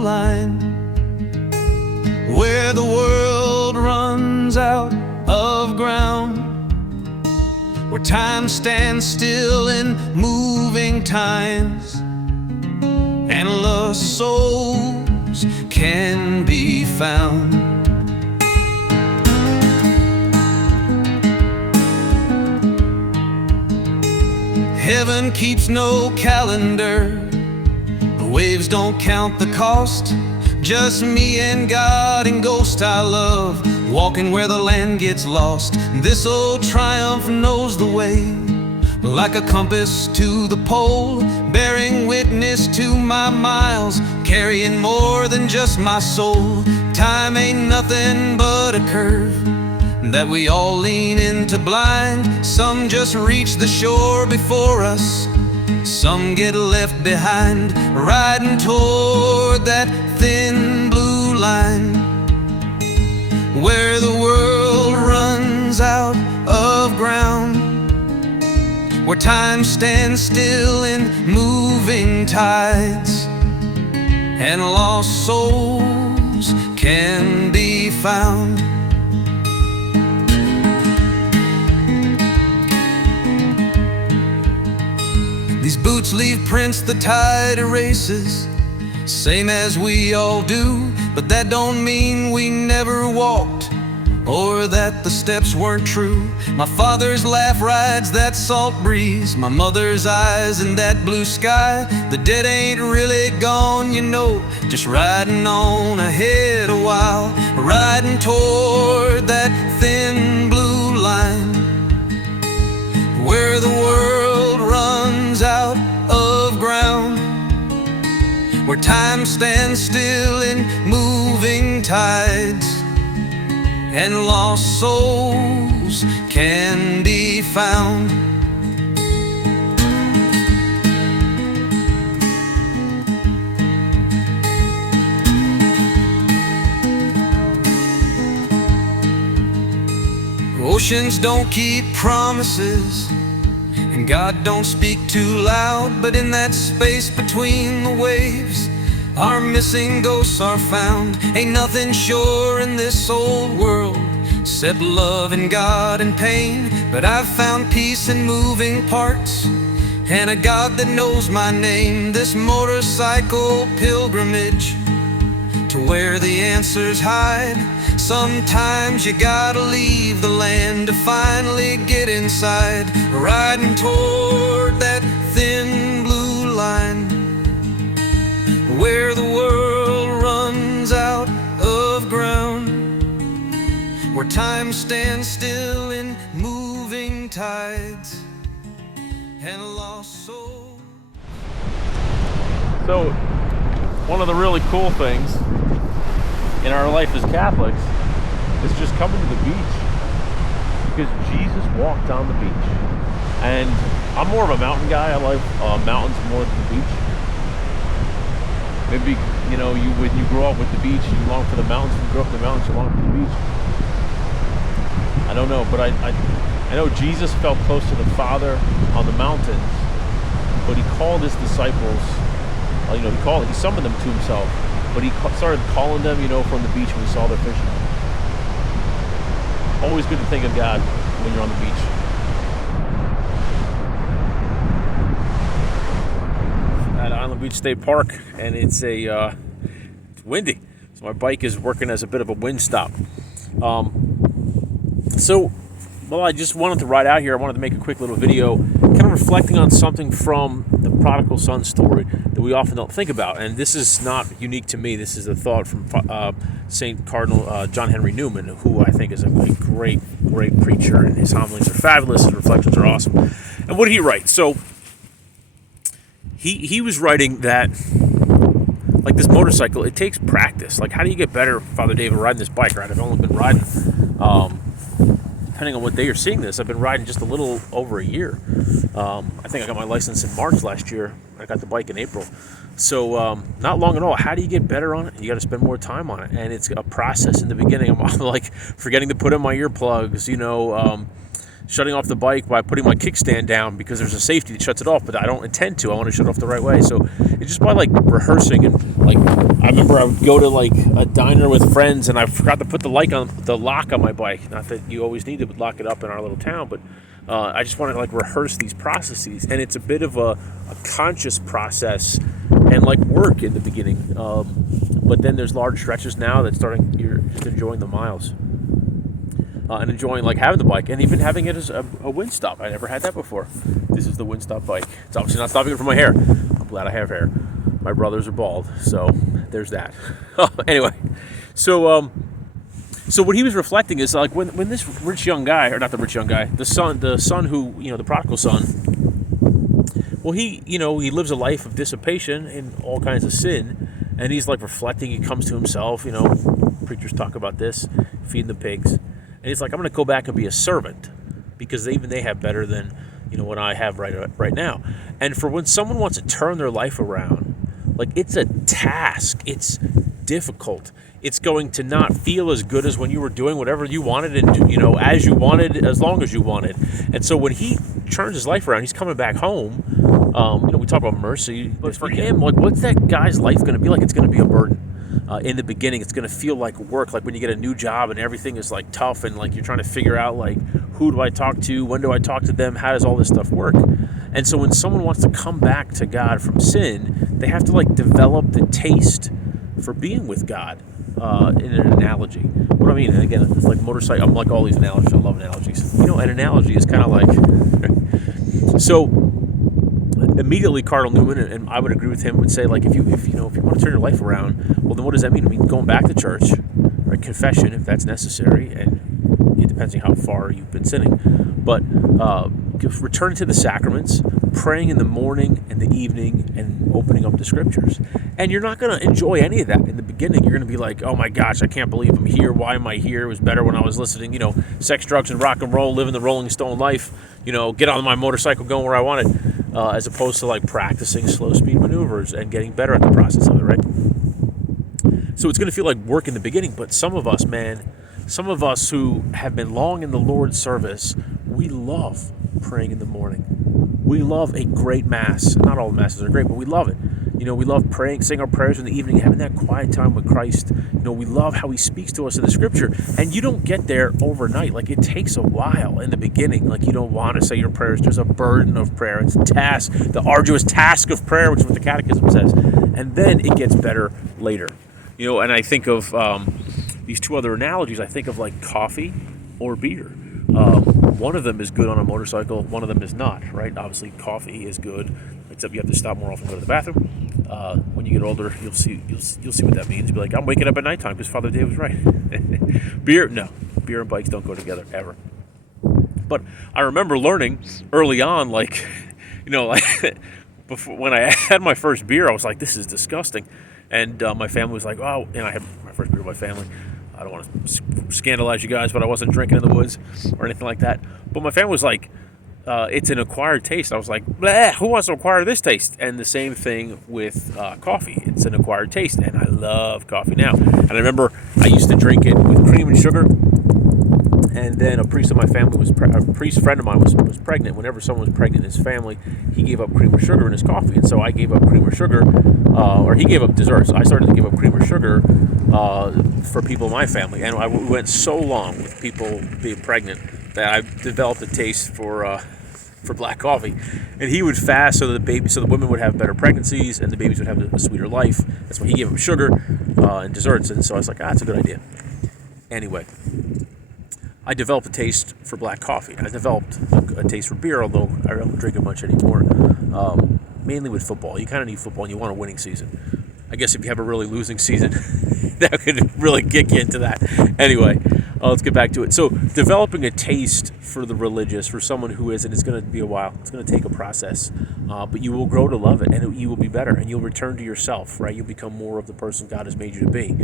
blue line, where the world runs out of ground, where time stands still in moving times, and lost souls can be found. Heaven keeps no calendar, the waves don't count the cost. Just me and God and ghost I love, walking where the land gets lost. This old Triumph knows the way, like a compass to the pole, bearing witness to my miles, carrying more than just my soul. Time ain't nothing but a curve that we all lean into blind. Some just reach the shore before us, some get left behind, riding toward that thin blue line, where the world runs out of ground, where time stands still in moving tides, and lost souls can be found. These boots leave prints the tide erases, same as we all do, but that don't mean we never walked, or that the steps weren't true. My father's laugh rides that salt breeze, my mother's eyes in that blue sky. The dead ain't really gone, you know, just riding on ahead a while, riding toward that thin blue line, where the world runs out of ground, where time stands still in moving tides, and lost souls can be found. Oceans don't keep promises, and God don't speak too loud, but in that space between the waves, our missing ghosts are found. Ain't nothing sure in this old world, except love and God and pain, but I've found peace in moving parts, and a God that knows my name. This motorcycle pilgrimage to where the answers hide. Sometimes you gotta leave the land to finally get inside, riding toward that thin blue line, where the world runs out of ground, where time stands still in moving tides, and lost souls. So, one of the really cool things in our life as Catholics is just coming to the beach, because Jesus walked on the beach. And I'm more of a mountain guy. I like mountains more than the beach. Maybe, you know, when you grow up with the beach, you long for the mountains. When you grow up with the mountains, you long for the beach. I don't know, but I know Jesus felt close to the Father on the mountains, but he called his disciples, he summoned them to himself, but he started calling them, from the beach when he saw their fishing. Always good to think of God when you're on the beach. At Island Beach State Park, and it's windy, so my bike is working as a bit of a wind stop. I just wanted to ride out here. I wanted to make a quick little video, kind of reflecting on something from the prodigal son story that we often don't think about. And this is not unique to me. This is a thought from St. Cardinal John Henry Newman, who I think is a great preacher, and his homilies are fabulous, his reflections are awesome. And what did he write? So he was writing that, like, this motorcycle, it takes practice. Like, how do you get better, Father David, riding this bike, right? I've only been riding, depending on what day you're seeing this, I've been riding just a little over a year. I think I got my license in March last year. I got the bike in April. So not long at all. How do you get better on it? You got to spend more time on it. And it's a process in the beginning. I'm like forgetting to put in my earplugs, shutting off the bike by putting my kickstand down because there's a safety that shuts it off, but I don't intend to. I want to shut it off the right way. So it's just by like rehearsing, and like I remember I would go to like a diner with friends and I forgot to put the lock on my bike. Not that you always need to lock it up in our little town, but I just wanted to like rehearse these processes, and it's a bit of a conscious process and like work in the beginning. But then there's large stretches now that you're just enjoying the miles. And enjoying like having the bike and even having it as a wind stop. I never had that before. This is the wind stop bike. It's obviously not stopping it from my hair. I'm glad I have hair. My brothers are bald, so there's that. Anyway, so what he was reflecting is like when this rich young guy, or not the rich young guy, the son who, the prodigal son. Well, he lives a life of dissipation and all kinds of sin, and he's like reflecting. He comes to himself. Preachers talk about this, feeding the pigs. And he's like, I'm going to go back and be a servant because they have better than, what I have right now. And for when someone wants to turn their life around, like it's a task. It's difficult. It's going to not feel as good as when you were doing whatever you wanted and, as you wanted, as long as you wanted. And so when he turns his life around, he's coming back home. We talk about mercy, but for him, like, what's that guy's life going to be like? It's going to be a burden. In the beginning, it's going to feel like work, like when you get a new job and everything is like tough and like you're trying to figure out like who do I talk to, when do I talk to them, how does all this stuff work? And so when someone wants to come back to God from sin, they have to like develop the taste for being with God. In an analogy, what I mean, and again, it's like motorcycle. I'm like all these analogies. I love analogies. An analogy is kind of like so. Immediately, Cardinal Newman, and I would agree with him, would say, like, if you want to turn your life around, well, then what does that mean? I mean, going back to church, right? Confession, if that's necessary, and it depends on how far you've been sinning. But returning to the sacraments, praying in the morning and the evening, and opening up the scriptures. And you're not going to enjoy any of that in the beginning. You're going to be like, oh my gosh, I can't believe I'm here. Why am I here? It was better when I was listening, sex, drugs, and rock and roll, living the Rolling Stone life, get on my motorcycle, going where I wanted. As opposed to like practicing slow speed maneuvers and getting better at the process of it, right? So it's going to feel like work in the beginning, but some of us who have been long in the Lord's service, we love praying in the morning. We love a great mass. Not all masses are great, but we love it. We love praying, saying our prayers in the evening, having that quiet time with Christ. We love how he speaks to us in the scripture. And you don't get there overnight. Like, it takes a while in the beginning. Like, you don't want to say your prayers. There's a burden of prayer. It's a task, the arduous task of prayer, which is what the Catechism says. And then it gets better later. And I think of these two other analogies. I think of like coffee or beer. One of them is good on a motorcycle. One of them is not, right? Obviously, coffee is good, except you have to stop more often to go to the bathroom. When you get older, you'll see what that means. You'll be like, I'm waking up at nighttime because Father Dave was right. Beer and bikes don't go together ever. But I remember learning early on, like before when I had my first beer, I was like, this is disgusting. And my family was like, oh, and I had my first beer with my family. I don't want to scandalize you guys, but I wasn't drinking in the woods or anything like that. But my family was like, it's an acquired taste. I was like, bleh, who wants to acquire this taste? And the same thing with coffee. It's an acquired taste, and I love coffee now. And I remember I used to drink it with cream and sugar. And then a priest of my family a priest friend of mine was pregnant. Whenever someone was pregnant in his family, he gave up cream or sugar in his coffee. And so I gave up cream or sugar, or he gave up desserts. I started to give up cream or sugar for people in my family. And we went so long with people being pregnant that I developed a taste for black coffee. And he would fast so the women would have better pregnancies and the babies would have a sweeter life. That's why he gave up sugar and desserts. And so I was like, that's a good idea. Anyway, I developed a taste for black coffee. I developed a taste for beer, although I don't drink it much anymore. Mainly with football. You kind of need football and you want a winning season. I guess if you have a really losing season, that could really kick you into that. Anyway, let's get back to it. So developing a taste for the religious, for someone who isn't, it's going to be a while. It's going to take a process. But you will grow to love it, and you will be better, and you'll return to yourself, right? You'll become more of the person God has made you to be.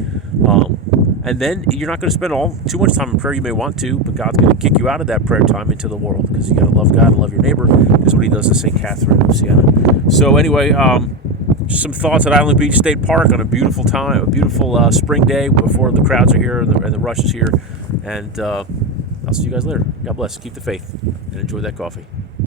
And then you're not going to spend too much time in prayer. You may want to, but God's going to kick you out of that prayer time into the world, because you got to love God and love your neighbor. Is what he does to St. Catherine of Siena. So anyway, just some thoughts at Island Beach State Park on a beautiful spring day before the crowds are here and the rush is here. And I'll see you guys later. God bless. Keep the faith and enjoy that coffee.